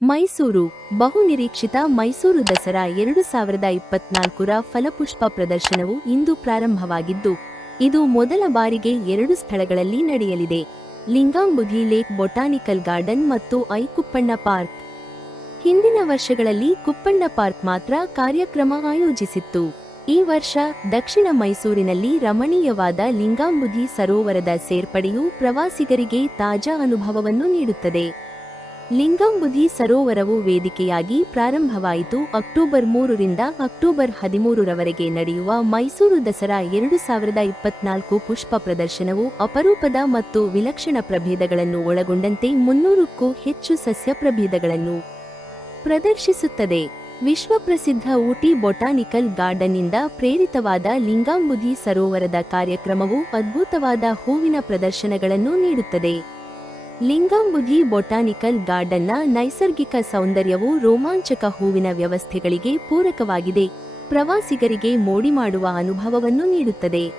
ಮೈಸೂರು ಬಹುನಿರೀಕ್ಷಿತ ಮೈಸೂರು ದಸರಾ ಎರಡು ಸಾವಿರದ ಇಪ್ಪತ್ನಾಲ್ಕರ ಫಲಪುಷ್ಪ ಪ್ರದರ್ಶನವು ಇಂದು ಪ್ರಾರಂಭವಾಗಿದ್ದು, ಇದು ಮೊದಲ ಬಾರಿಗೆ ಎರಡು ಸ್ಥಳಗಳಲ್ಲಿ ನಡೆಯಲಿದೆ. ಲಿಂಗಾಂಬುಧಿ ಲೇಕ್, ಬೊಟಾನಿಕಲ್ ಗಾರ್ಡನ್ ಮತ್ತು ಐಕುಪ್ಪಣ್ಣ ಪಾರ್ಕ್. ಹಿಂದಿನ ವರ್ಷಗಳಲ್ಲಿ ಕುಪ್ಪಣ್ಣ ಪಾರ್ಕ್ ಮಾತ್ರ ಕಾರ್ಯಕ್ರಮ ಆಯೋಜಿಸಿತ್ತು. ಈ ವರ್ಷ ದಕ್ಷಿಣ ಮೈಸೂರಿನಲ್ಲಿ ರಮಣೀಯವಾದ ಲಿಂಗಾಂಬುಧಿ ಸರೋವರದ ಸೇರ್ಪಡೆಯು ಪ್ರವಾಸಿಗರಿಗೆ ತಾಜಾ ಅನುಭವವನ್ನು ನೀಡುತ್ತದೆ. ಲಿಂಗಾಂಬುಧಿ ಸರೋವರವು ವೇದಿಕೆಯಾಗಿ ಪ್ರಾರಂಭವಾಯಿತು. ಅಕ್ಟೋಬರ್ ಮೂರರಿಂದ ಅಕ್ಟೋಬರ್ ಹದಿಮೂರರವರೆಗೆ ನಡೆಯುವ ಮೈಸೂರು ದಸರಾ ಎರಡು ಸಾವಿರದ ಇಪ್ಪತ್ನಾಲ್ಕು ಪುಷ್ಪ ಪ್ರದರ್ಶನವು ಅಪರೂಪದ ಮತ್ತು ವಿಲಕ್ಷಣ ಪ್ರಭೇದಗಳನ್ನು ಒಳಗೊಂಡಂತೆ ಮುನ್ನೂರಕ್ಕೂ ಹೆಚ್ಚು ಸಸ್ಯ ಪ್ರಭೇದಗಳನ್ನು ಪ್ರದರ್ಶಿಸುತ್ತದೆ. ವಿಶ್ವಪ್ರಸಿದ್ಧ ಊಟಿ ಬೊಟಾನಿಕಲ್ ಗಾರ್ಡನ್ನಿಂದ ಪ್ರೇರಿತವಾದ ಲಿಂಗಾಂಬುಧಿ ಸರೋವರದ ಕಾರ್ಯಕ್ರಮವು ಅದ್ಭುತವಾದ ಹೂವಿನ ಪ್ರದರ್ಶನಗಳನ್ನು ನೀಡುತ್ತದೆ. ಲಿಂಗಾಂಬುಧಿ ಬೊಟಾನಿಕಲ್ ಗಾರ್ಡನ್ನ ನೈಸರ್ಗಿಕ ಸೌಂದರ್ಯವು ರೋಮಾಂಚಕ ಹೂವಿನ ವ್ಯವಸ್ಥೆಗಳಿಗೆ ಪೂರಕವಾಗಿದೆ. ಪ್ರವಾಸಿಗರಿಗೆ ಮೋಡಿ ಮಾಡುವ ಅನುಭವವನ್ನು ನೀಡುತ್ತದೆ.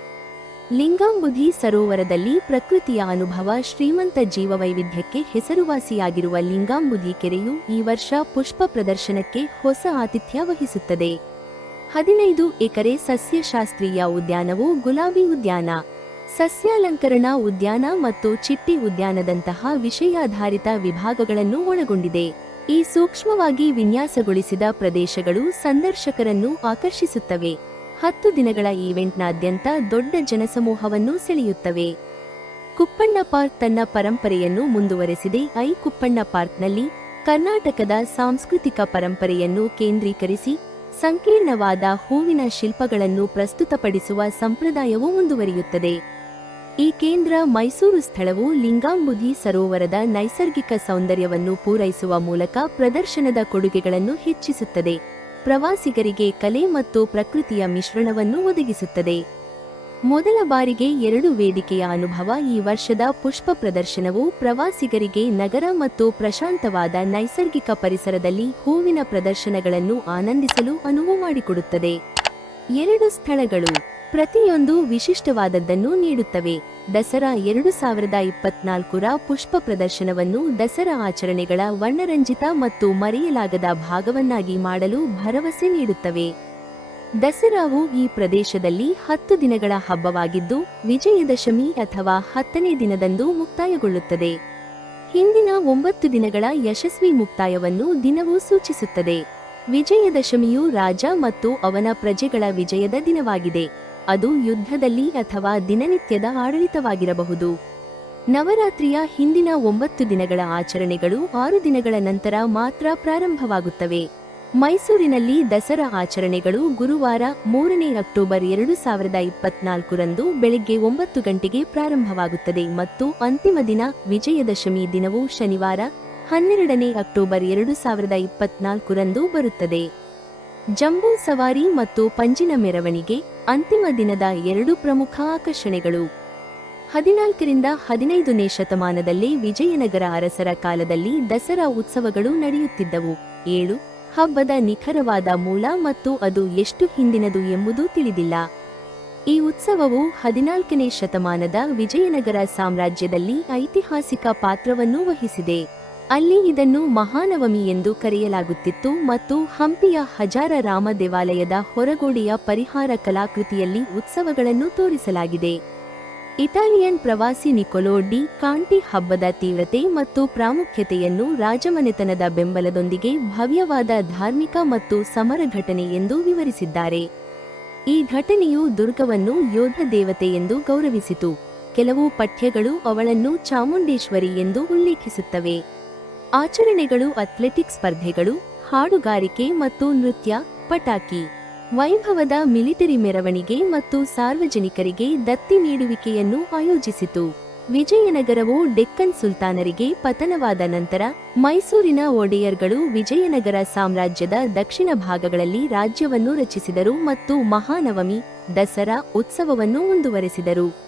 ಲಿಂಗಾಂಬುಧಿ ಸರೋವರದಲ್ಲಿ ಪ್ರಕೃತಿಯ ಅನುಭವ ಶ್ರೀಮಂತ ಜೀವವೈವಿಧ್ಯಕ್ಕೆ ಹೆಸರುವಾಸಿಯಾಗಿರುವ ಲಿಂಗಾಂಬುಧಿ ಕೆರೆಯು ಈ ವರ್ಷ ಪುಷ್ಪ ಪ್ರದರ್ಶನಕ್ಕೆ ಹೊಸ ಆತಿಥ್ಯ ವಹಿಸುತ್ತದೆ. ಹದಿನೈದು ಎಕರೆ ಸಸ್ಯಶಾಸ್ತ್ರೀಯ ಉದ್ಯಾನವು ಗುಲಾಬಿ ಉದ್ಯಾನ. ಸಸ್ಯಾಲಂಕರಣ ಉದ್ಯಾನ ಮತ್ತು ಚಿಟ್ಟಿ ಉದ್ಯಾನದಂತಹ ವಿಷಯಾಧಾರಿತ ವಿಭಾಗಗಳನ್ನು ಒಳಗೊಂಡಿದೆ. ಈ ಸೂಕ್ಷ್ಮವಾಗಿ ವಿನ್ಯಾಸಗೊಳಿಸಿದ ಪ್ರದೇಶಗಳು ಸಂದರ್ಶಕರನ್ನು ಆಕರ್ಷಿಸುತ್ತವೆ. ಹತ್ತು ದಿನಗಳ ಈವೆಂಟ್ನಾದ್ಯಂತ ದೊಡ್ಡ ಜನಸಮೂಹವನ್ನು ಸೆಳೆಯುತ್ತವೆ. ಕುಪ್ಪಣ್ಣ ಪಾರ್ಕ್ ತನ್ನ ಪರಂಪರೆಯನ್ನು ಮುಂದುವರೆಸಿದೆ. ಐ ಕುಪ್ಪಣ್ಣ ಪಾರ್ಕ್ನಲ್ಲಿ ಕರ್ನಾಟಕದ ಸಾಂಸ್ಕೃತಿಕ ಪರಂಪರೆಯನ್ನು ಕೇಂದ್ರೀಕರಿಸಿ ಸಂಕೀರ್ಣವಾದ ಹೂವಿನ ಶಿಲ್ಪಗಳನ್ನು ಪ್ರಸ್ತುತಪಡಿಸುವ ಸಂಪ್ರದಾಯವು ಮುಂದುವರಿಯುತ್ತದೆ. ಈ ಕೇಂದ್ರ ಮೈಸೂರು ಸ್ಥಳವು ಲಿಂಗಾಂಬುಧಿ ಸರೋವರದ ನೈಸರ್ಗಿಕ ಸೌಂದರ್ಯವನ್ನು ಪೂರೈಸುವ ಮೂಲಕ ಪ್ರದರ್ಶನದ ಕೊಡುಗೆಗಳನ್ನು ಹೆಚ್ಚಿಸುತ್ತದೆ. ಪ್ರವಾಸಿಗರಿಗೆ ಕಲೆ ಮತ್ತು ಪ್ರಕೃತಿಯ ಮಿಶ್ರಣವನ್ನು ಒದಗಿಸುತ್ತದೆ. ಮೊದಲ ಬಾರಿಗೆ ಎರಡು ವೇದಿಕೆಯ ಅನುಭವ ಈ ವರ್ಷದ ಪುಷ್ಪ ಪ್ರದರ್ಶನವು ಪ್ರವಾಸಿಗರಿಗೆ ನಗರ ಮತ್ತು ಪ್ರಶಾಂತವಾದ ನೈಸರ್ಗಿಕ ಪರಿಸರದಲ್ಲಿ ಹೂವಿನ ಪ್ರದರ್ಶನಗಳನ್ನು ಆನಂದಿಸಲು ಅನುವು ಮಾಡಿಕೊಡುತ್ತದೆ. ಎರಡು ಸ್ಥಳಗಳು. ಪ್ರತಿಯೊಂದು ವಿಶಿಷ್ಟವಾದದ್ದನ್ನು ನೀಡುತ್ತವೆ. ದಸರಾ ಎರಡು ಸಾವಿರದ ಇಪ್ಪತ್ನಾಲ್ಕರ ಪುಷ್ಪ ಪ್ರದರ್ಶನವನ್ನು ದಸರಾ ಆಚರಣೆಗಳ ವರ್ಣರಂಜಿತ ಮತ್ತು ಮರೆಯಲಾಗದ ಭಾಗವನ್ನಾಗಿ ಮಾಡಲು ಭರವಸೆ ನೀಡುತ್ತವೆ. ದಸರಾವು ಈ ಪ್ರದೇಶದಲ್ಲಿ ಹತ್ತು ದಿನಗಳ ಹಬ್ಬವಾಗಿದ್ದು, ವಿಜಯದಶಮಿ ಅಥವಾ ಹತ್ತನೇ ದಿನದಂದು ಮುಕ್ತಾಯಗೊಳ್ಳುತ್ತದೆ. ಹಿಂದಿನ ಒಂಬತ್ತು ದಿನಗಳ ಯಶಸ್ವಿ ಮುಕ್ತಾಯವನ್ನು ದಿನವೂ ಸೂಚಿಸುತ್ತದೆ. ವಿಜಯದಶಮಿಯು ರಾಜ ಮತ್ತು ಅವನ ಪ್ರಜೆಗಳ ವಿಜಯದ ದಿನವಾಗಿದೆ. ಅದು ಯುದ್ಧದಲ್ಲಿ ಅಥವಾ ದಿನನಿತ್ಯದ ಆಡಳಿತವಾಗಿರಬಹುದು. ನವರಾತ್ರಿಯ ಹಿಂದಿನ ಒಂಬತ್ತು ದಿನಗಳ ಆಚರಣೆಗಳು ಆರು ದಿನಗಳ ನಂತರ ಮಾತ್ರ ಪ್ರಾರಂಭವಾಗುತ್ತವೆ. ಮೈಸೂರಿನಲ್ಲಿ ದಸರಾ ಆಚರಣೆಗಳು ಗುರುವಾರ ಮೂರನೇ ಅಕ್ಟೋಬರ್ ಎರಡು ಸಾವಿರದ ಇಪ್ಪತ್ನಾಲ್ಕರಂದು ಬೆಳಗ್ಗೆ ಒಂಬತ್ತು ಗಂಟೆಗೆ ಪ್ರಾರಂಭವಾಗುತ್ತದೆ ಮತ್ತು ಅಂತಿಮ ದಿನ ವಿಜಯದಶಮಿ ದಿನವು ಶನಿವಾರ ಹನ್ನೆರಡನೇ ಅಕ್ಟೋಬರ್ ಎರಡು ಸಾವಿರದ ಇಪ್ಪತ್ನಾಲ್ಕರಂದು ಬರುತ್ತದೆ. ಜಂಬೂ ಸವಾರಿ ಮತ್ತು ಪಂಜಿನ ಮೆರವಣಿಗೆ ಅಂತಿಮ ದಿನದ ಎರಡು ಪ್ರಮುಖ ಆಕರ್ಷಣೆಗಳು. ಹದಿನಾಲ್ಕರಿಂದ ಹದಿನೈದನೇ ಶತಮಾನದಲ್ಲಿ ವಿಜಯನಗರ ಅರಸರ ಕಾಲದಲ್ಲಿ ದಸರಾ ಉತ್ಸವಗಳು ನಡೆಯುತ್ತಿದ್ದವು. ಏಳು, ಹಬ್ಬದ ನಿಖರವಾದ ಮೂಲ ಮತ್ತು ಅದು ಎಷ್ಟು ಹಿಂದಿನದು ಎಂಬುದು ತಿಳಿದಿಲ್ಲ. ಈ ಉತ್ಸವವು ಹದಿನಾಲ್ಕನೇ ಶತಮಾನದ ವಿಜಯನಗರ ಸಾಮ್ರಾಜ್ಯದಲ್ಲಿ ಐತಿಹಾಸಿಕ ಪಾತ್ರವನ್ನು ವಹಿಸಿದೆ. ಅಲ್ಲಿ ಇದನ್ನು ಮಹಾನವಮಿ ಎಂದು ಕರೆಯಲಾಗುತ್ತಿತ್ತು ಮತ್ತು ಹಂಪಿಯ ಹಜಾರ ರಾಮ ದೇವಾಲಯದ ಹೊರಗೋಡೆಯ ಪರಿಹಾರ ಕಲಾಕೃತಿಯಲ್ಲಿ ಉತ್ಸವಗಳನ್ನು ತೋರಿಸಲಾಗಿದೆ. ಇಟಾಲಿಯನ್ ಪ್ರವಾಸಿ ನಿಕೊಲೋ ಡಿ ಕಾಂಟಿ ಹಬ್ಬದ ತೀವ್ರತೆ ಮತ್ತು ಪ್ರಾಮುಖ್ಯತೆಯನ್ನು ರಾಜಮನೆತನದ ಬೆಂಬಲದೊಂದಿಗೆ ಭವ್ಯವಾದ ಧಾರ್ಮಿಕ ಮತ್ತು ಸಮರ ಘಟನೆ ಎಂದು ವಿವರಿಸಿದ್ದಾರೆ. ಈ ಘಟನೆಯು ದುರ್ಗವನ್ನು ಯೋಧ ದೇವತೆ ಎಂದು ಗೌರವಿಸಿತು. ಕೆಲವು ಪಠ್ಯಗಳು ಅವಳನ್ನು ಚಾಮುಂಡೇಶ್ವರಿ ಎಂದು ಉಲ್ಲೇಖಿಸುತ್ತವೆ. ಆಚರಣೆಗಳು, ಅಥ್ಲೆಟಿಕ್ ಸ್ಪರ್ಧೆಗಳು, ಹಾಡುಗಾರಿಕೆ ಮತ್ತು ನೃತ್ಯ, ಪಟಾಕಿ, ವೈಭವದ ಮಿಲಿಟರಿ ಮೆರವಣಿಗೆ ಮತ್ತು ಸಾರ್ವಜನಿಕರಿಗೆ ದತ್ತಿ ನೀಡುವಿಕೆಯನ್ನು ಆಯೋಜಿಸಿತು. ವಿಜಯನಗರವು ಡೆಕ್ಕನ್ ಸುಲ್ತಾನರಿಗೆ ಪತನವಾದ ನಂತರ ಮೈಸೂರಿನ ಒಡೆಯರ್ಗಳು ವಿಜಯನಗರ ಸಾಮ್ರಾಜ್ಯದ ದಕ್ಷಿಣ ಭಾಗಗಳಲ್ಲಿ ರಾಜ್ಯವನ್ನು ರಚಿಸಿದರು ಮತ್ತು ಮಹಾನವಮಿ, ದಸರಾ ಉತ್ಸವವನ್ನು ಮುಂದುವರೆಸಿದರು.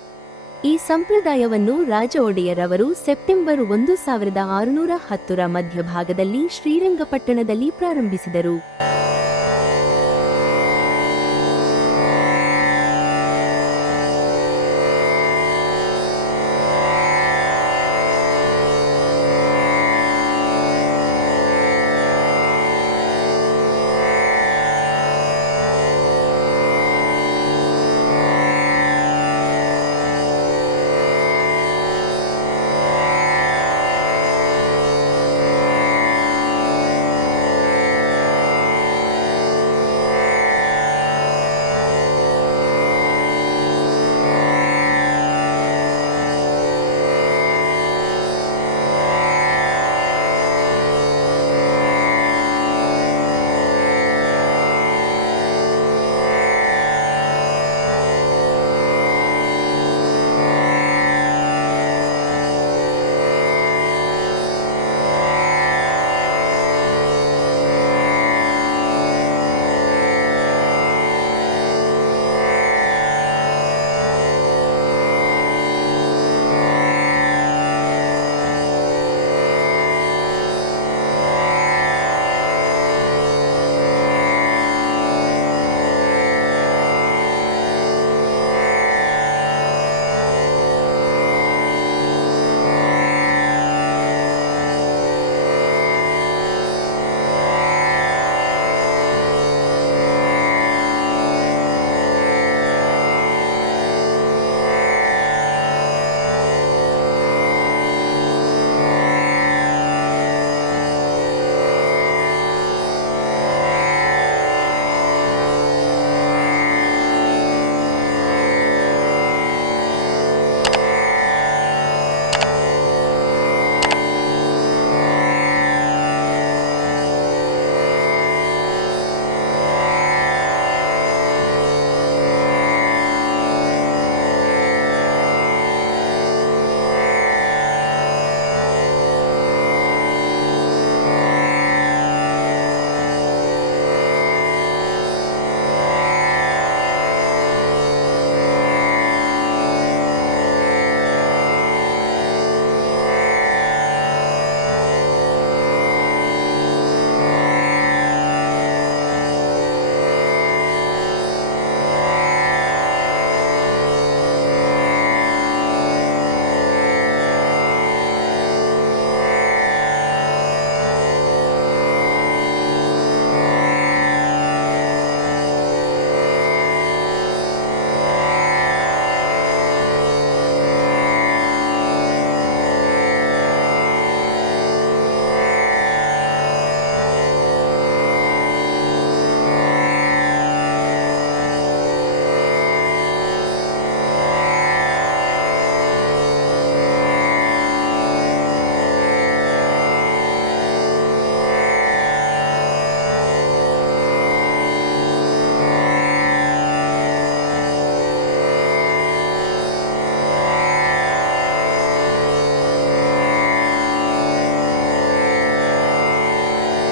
ಈ ಸಂಪ್ರದಾಯವನ್ನು ರಾಜ ಒಡೆಯರವರು ಸೆಪ್ಟೆಂಬರ್ ಒಂದು ಸಾವಿರದ ಆರುನೂರ ಹತ್ತರ ಮಧ್ಯಭಾಗದಲ್ಲಿ ಶ್ರೀರಂಗಪಟ್ಟಣದಲ್ಲಿ ಪ್ರಾರಂಭಿಸಿದರು.